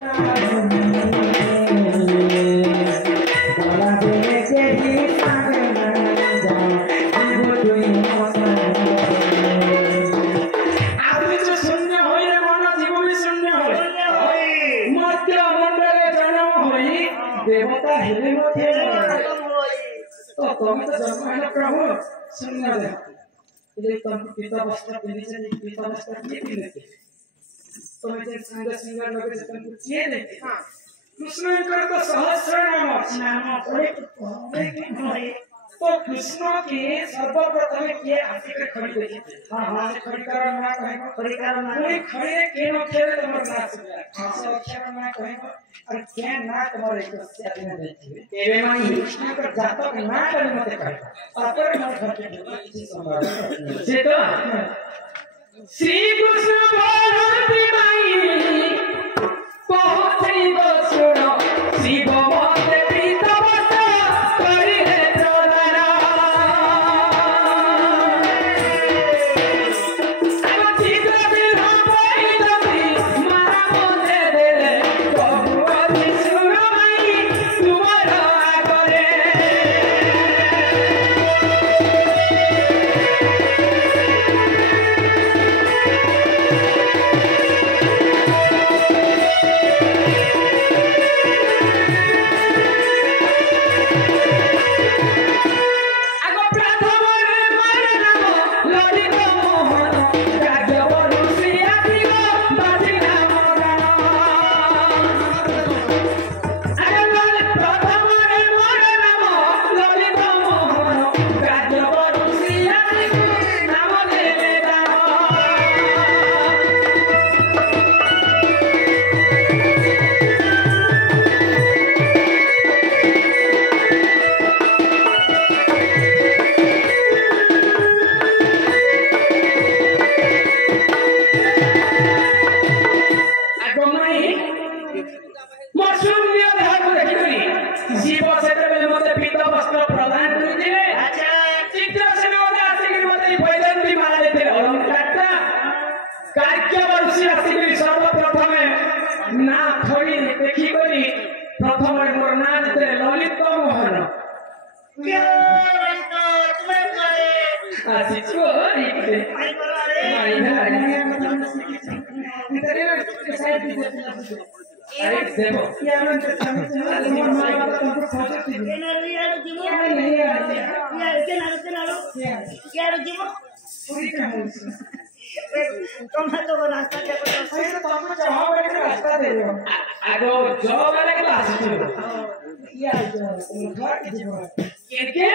देवता हेले मते तो तुम तो जन्म है प्रभु सुनना दे ये तुम पिता वस्त्र पहने से पिता वस्त्र ये पहने थे तो मैं संग संग लोग से तुम ये देखे हां कृष्ण कर तो सहस्र नाम तो कृष्ण के सर्वप्रथम के आदि के खड़ी हुई हां हां खड़ी करना ना कहेगा खड़ी करना कोई खड़े के न खेले तो मर नाच हां सब अक्षर ना कहेगा और क्या ना तुम्हारे को से में देती एवे माई कृष्ण का जातक ना करे मत कहेगा अपर मत करके संभाल से तो श्री कृष्ण भारती माई पहुंची गो सुनो शिव मत पिता ना थोड़ी देखी कोई प्रथम मोर नाम ते ललित मोहन क्या तुम्हें करे आसी छोरी के नहीं तेरे साइड अरे देखो क्या मन से मोर मां बाप तुमको खोजते थे नहीं यार जीवो नहीं यार के ना यार जीवो पूरी कहानी तुम तो रास्ता क्या पता है तो तुमको चाहो बैठ रास्ता दे दो आगो जो वाला क्लास है यार जो घर के जीवन के